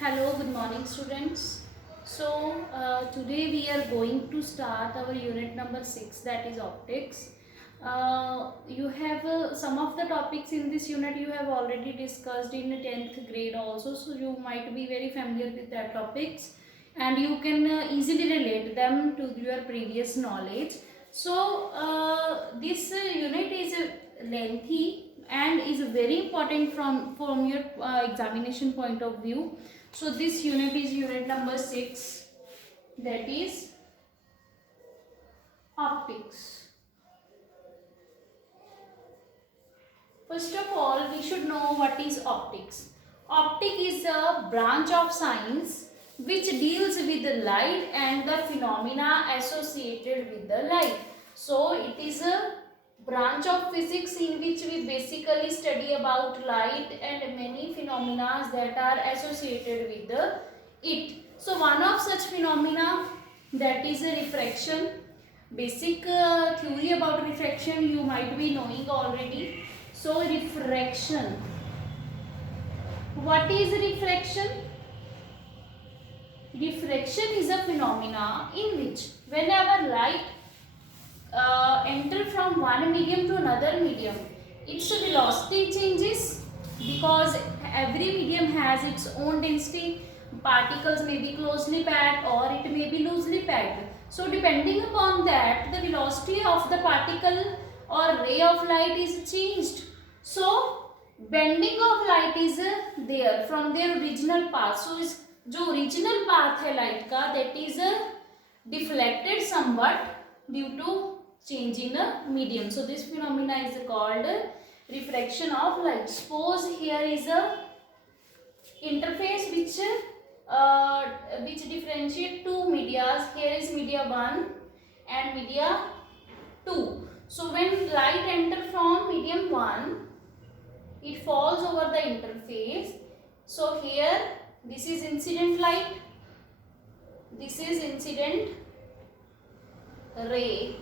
Hello, good morning students. Today we are going to start our unit number 6, that is optics. You have some of the topics in this unit you have already discussed in 10th grade also, so you might be very familiar with that topics and you can easily relate them to your previous knowledge. This unit is lengthy and is very important from your examination point of view. So this unit is unit number 6, that is optics. First of all, we should know what is optics. Optic is a branch of science which deals with the light and the phenomena associated with the light. So it is a branch of physics in which we basically study about light and many phenomena that are associated with it. So one of such phenomena, that is a refraction. Basic theory about refraction you might be knowing already. So refraction. What is refraction? Refraction is a phenomena in which whenever light enter from one medium to another medium, its velocity changes because every medium has its own density. Particles may be closely packed or it may be loosely packed. So depending upon that, the velocity of the particle or ray of light is changed. So bending of light is there from their original path. So जो original path है light का, that is deflected somewhat due to change in a medium. So this phenomena is called refraction of light. Suppose here is a interface which differentiate two medias. Here is media 1 and media 2. So when light enter from medium 1, it falls over the interface. So here this is incident light, this is incident ray,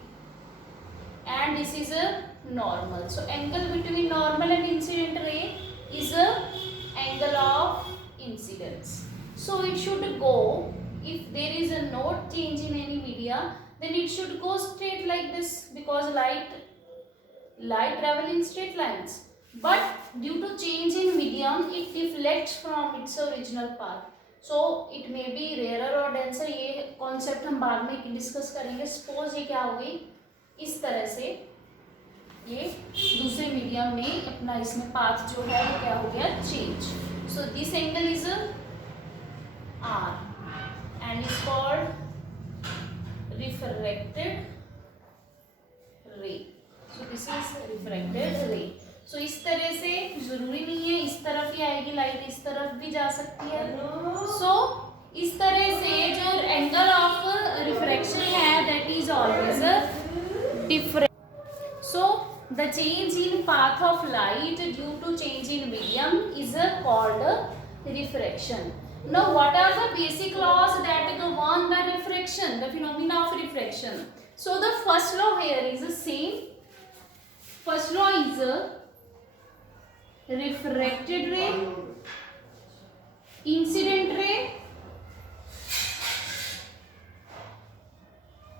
and this is a normal. So angle between normal and incident ray is a angle of incidence. So it should go, if there is a no change in any media, then it should go straight like this, because light travel in straight lines. But due to change in medium, it deflects from its original path. So it may be rarer or denser. ये concept हम बाद में discuss करेंगे. Suppose ये क्या हो गई, इस तरह से ये दूसरे मीडियम में अपना इसमें पाथ जो है वो क्या हो गया, change. So this angle is R and is called refracted ray. So this is refracted ray. So इस तरह से जरूरी नहीं है इस तरफ ही आएगी लाइट, इस तरफ भी जा सकती है. So इस तरह से जो एंगल ऑफ रिफ्रैक्शन है that is always different. So the change in path of light due to change in medium is called refraction. Now what are the basic laws that govern the refraction, the phenomena of refraction? So the first law here is the same. First law is refracted ray, incident ray,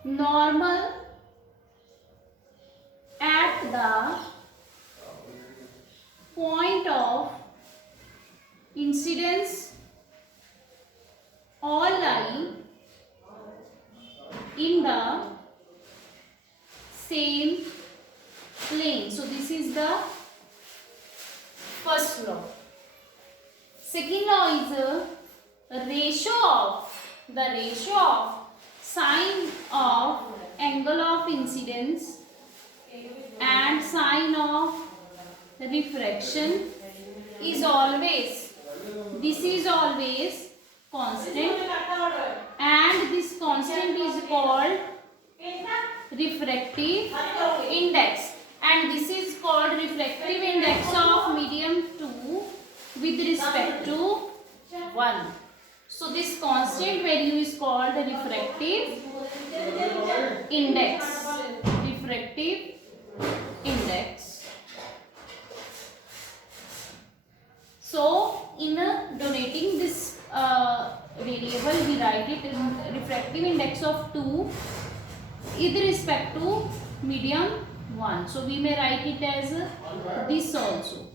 normal at the point of incidence all lie in the same plane. So this is the first law. Second law is the ratio of sine of angle of incidence and sine of refraction is always, this is always constant, and this constant is called refractive index, and this is called refractive index of medium 2 with respect to 1. So this constant value is called the refractive index. Refractive index. So in donating this variable, we write it in refractive index of 2 with respect to medium 1. So we may write it as this also.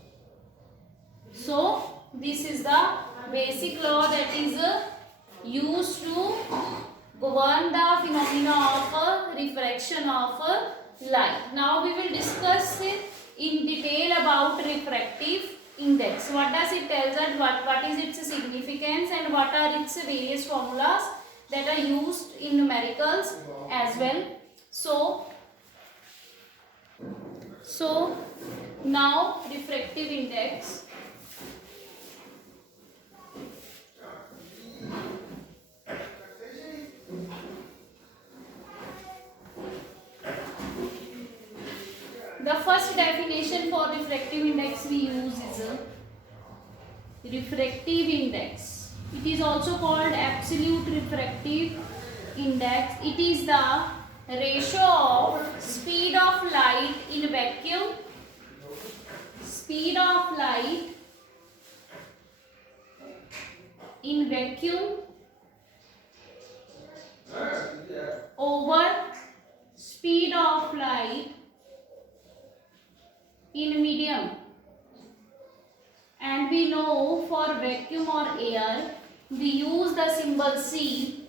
So this is the basic law that is used to govern the phenomena of refraction of light. Now we will discuss in detail about refractive index. What does it tell us? What is its significance and what are its various formulas that are used in numericals as well. So now refractive index. The first definition for refractive index we use is refractive index. It is also called absolute refractive index. It is the ratio of speed of light in vacuum, speed of light in vacuum over speed of light in medium. And we know for vacuum or air we use the symbol C,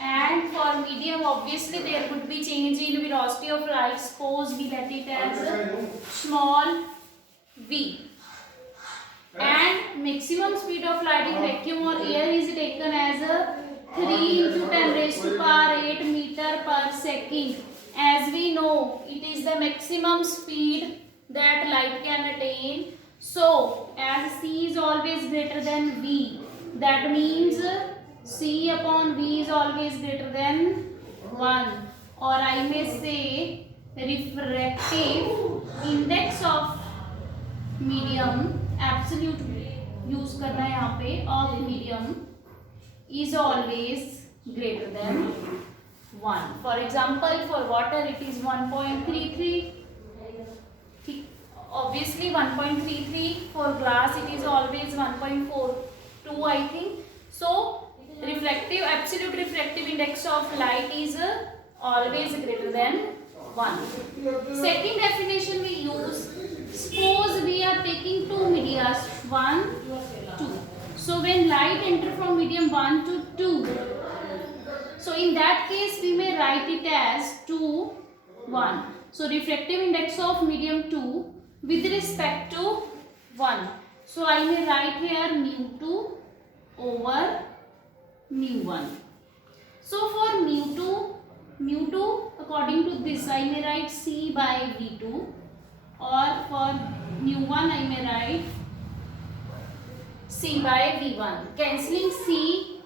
and for medium obviously there would be change in velocity of light. Suppose we let it as small v, and maximum speed of light in vacuum or air is taken as 3 into 10 raised to power 8 meter per second. As we know, it is the maximum speed that light can attain. So as C is always greater than V, that means C upon V is always greater than 1, or I may say refractive index of medium, absolute use करना है यहाँ पे, of medium is always greater than 1. For example, for water it is 1.33. Obviously 1.33. For glass it is always 1.42, I think. So refractive, absolute refractive index of light is always greater than 1. Second definition we use. Suppose we are taking two media, 1, 2. So when light enter from medium 1 to 2, so in that case we may write it as 2, 1. So refractive index of medium 2 with respect to 1. So I may write here mu 2 over mu 1. So for mu 2 according to this I may write C by V2, or for mu 1 I may write C by V1. Cancelling C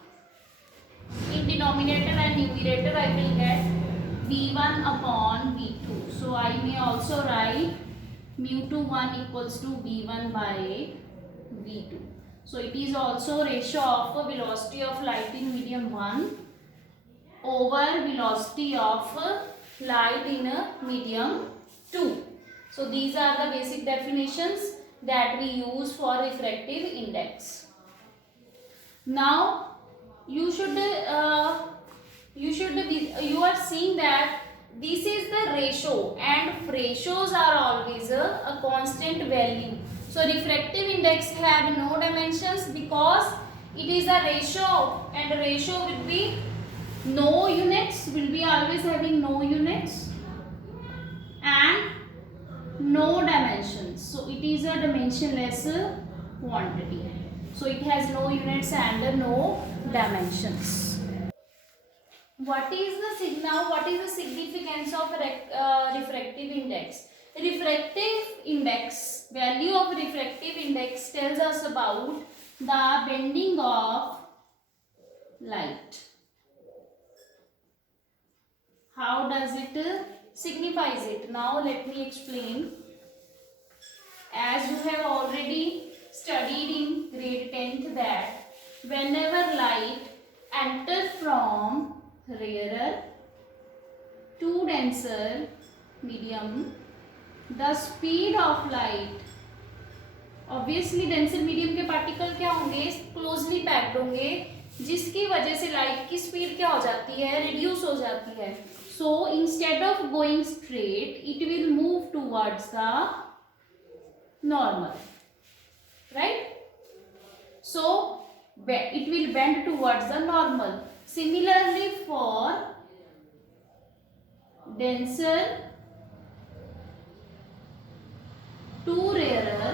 in denominator and numerator I will get V1 upon V2. So I may also write mu 2 1 equals to V1 by V2. So it is also ratio of velocity of light in medium 1 over velocity of light in medium 2. So these are the basic definitions that we use for refractive index. Now you are seeing that this is the ratio, and ratios are always a constant value. So refractive index have no dimensions because it is a ratio, and ratio will be no units, will be always having no units and no dimensions. So it is a dimensionless quantity. So it has no units and no dimensions. What is the significance of refractive index? Refractive index, value of refractive index tells us about the bending of light. How does it signifies it? Now let me explain. As you have already studied in grade 10th that whenever light enters from rarer to denser medium, the speed of light, obviously denser medium के particle क्या होंगे, closely packed होंगे, जिसकी वजह से light की speed क्या हो जाती है, रिड्यूस हो जाती है. So instead of going straight it will move towards the normal, right. So it will bend towards the normal. Similarly for denser to rarer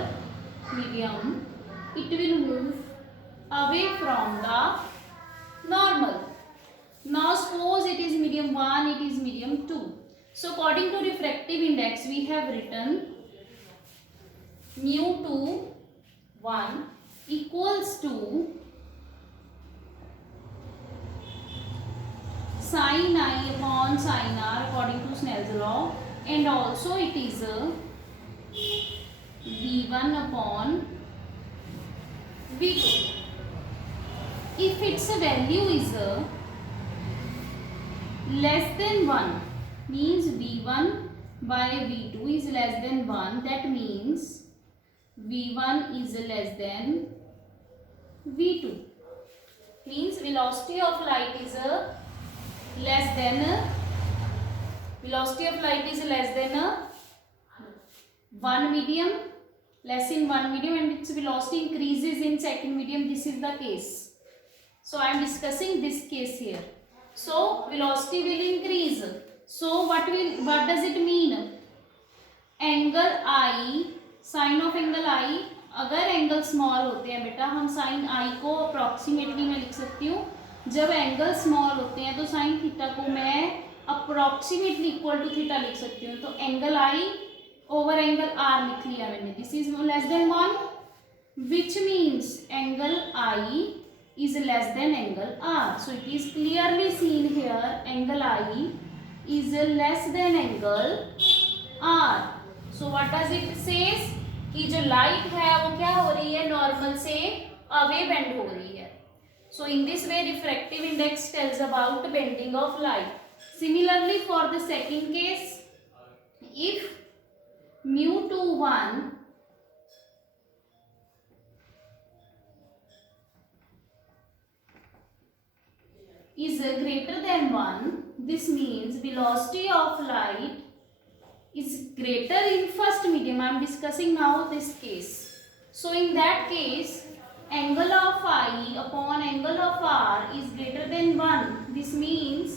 medium, it will move away from the normal. Now suppose it is medium 1, it is medium 2. So according to refractive index we have written mu 2 1 equals to sin I upon sin R according to Snell's law, and also it is V1 upon V2. If its value is less than 1, means V1 by V2 is less than 1, that means V1 is less than V2, means velocity of light is less than one medium, less in one medium, and its velocity increases in second medium. This is the case. So I am discussing this case here. So velocity will increase. So what does it mean? Angle I, sine of angle I, अगर angle small होते हैं बेटा, हम sign आई को approximately मैं लिख सकती हूँ. जब एंगल स्मॉल होते हैं तो साइन थीटा को मैं अप्रॉक्सीमेटली इक्वल टू थीटा लिख सकती हूँ. तो angle i over angle r लिख लिया मैंने. This is less than 1, which means angle i is less than angle R. So it is clearly seen here angle I is less than angle R. So what does it says कि जो light है वो क्या हो रही है, normal से away bend हो रही है. So in this way refractive index tells about bending of light. Similarly for the second case, if mu 2 1 is greater than 1, this means velocity of light is greater in first medium. I am discussing now this case. So in that case, angle of I upon angle of R is greater than 1. This means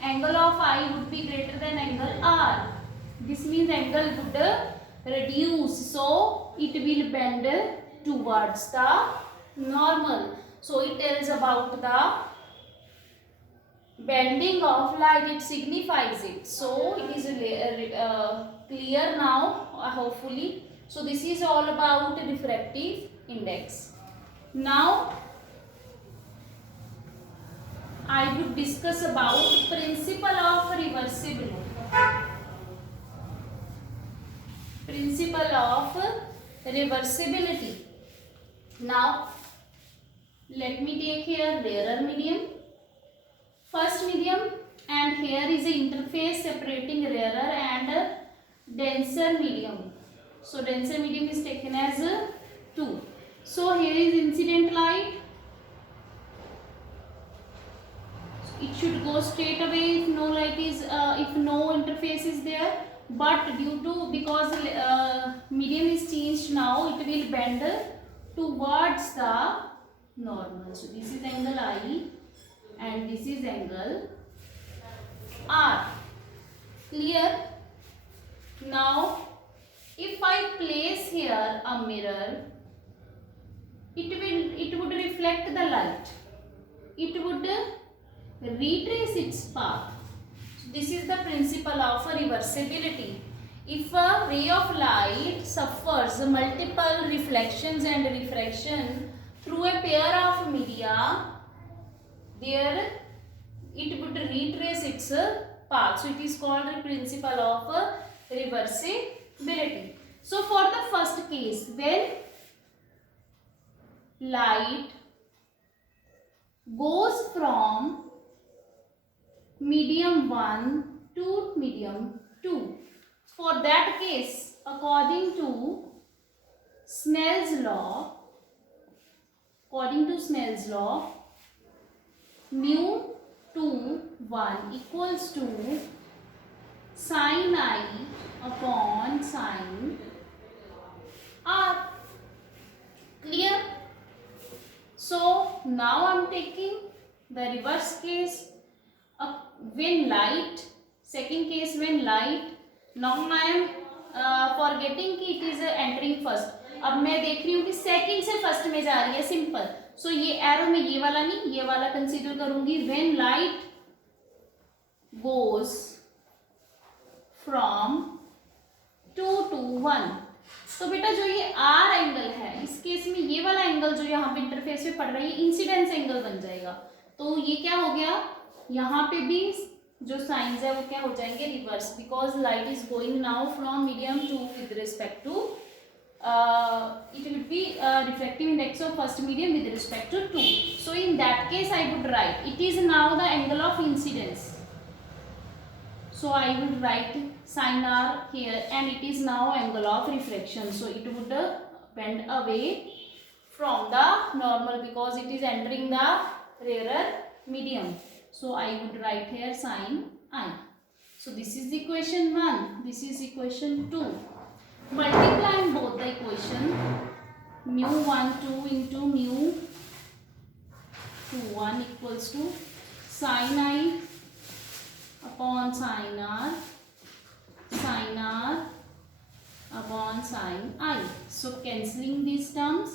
angle of I would be greater than angle R. This means angle would reduce. So it will bend towards the normal. So it tells about the bending of light, it signifies it. So it is clear now, hopefully. So this is all about refractive index. Now I would discuss about principle of reversibility. Principle of reversibility. Now let me take here rarer medium, first medium, and here is the interface separating rarer and denser medium. So denser medium is taken as 2. So here is incident light. It should go straight away if no light is if no interface is there, but because medium is changed now, it will bend towards the normal. So this is angle I and this is angle R. Clear? Now if I place here a mirror, it would reflect the light, it would retrace its path. So this is the principle of reversibility. If a ray of light suffers multiple reflections and refraction through a pair of media, there it would retrace its path. So it is called the principle of reversibility. So for the first case, when light goes from medium 1 to medium 2, for that case, according to Snell's law, to Snell's law, mu 2 1 equals to sin I upon sin R. Clear? So now I am taking the reverse case. When light, second case when light, now I am forgetting कि it is entering first. अब मैं देख रही हूँ कि second से first में जा रही है, सिंपल. सो ये एरो में ये वाला नहीं, ये वाला कंसीडर करूंगी. When light goes from 2 to 1, तो बेटा जो ये आर एंगल है, इस केस में ये वाला एंगल जो यहाँ पे इंटरफेस पे पड़ रहा है, इंसिडेंस एंगल बन जाएगा. तो ये क्या हो गया, यहाँ पे भी जो साइंस है वो क्या हो जाएंगे, reverse, because light is going now from medium two with respect to it will be refractive index of first medium with respect to 2. So in that case I would write it is now the angle of incidence. So I would write sin r here, and it is now angle of refraction. So it would bend away from the normal because it is entering the rarer medium. So I would write here sin I. So this is equation 1. This is equation 2. Multiplying both the equation, mu 1 2 into mu 2 1 equals to sin I upon sin r upon sin I. So cancelling these terms,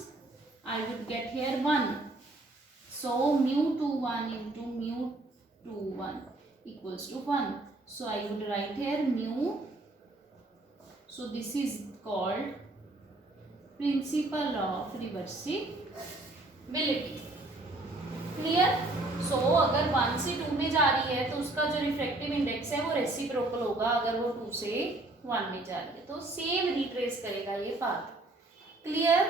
I would get here 1. So mu 2 1 into mu 2 1 equals to 1. So I would write here mu. So this is called principle of reversibility. Clear? So अगर 1 से 2 में जा रही है तो उसका जो refractive index है वो रेसिप्रोकल होगा अगर वो 2 से 1 में जा रही है, तो सेम रिट्रेस करेगा ये पाथ. क्लियर?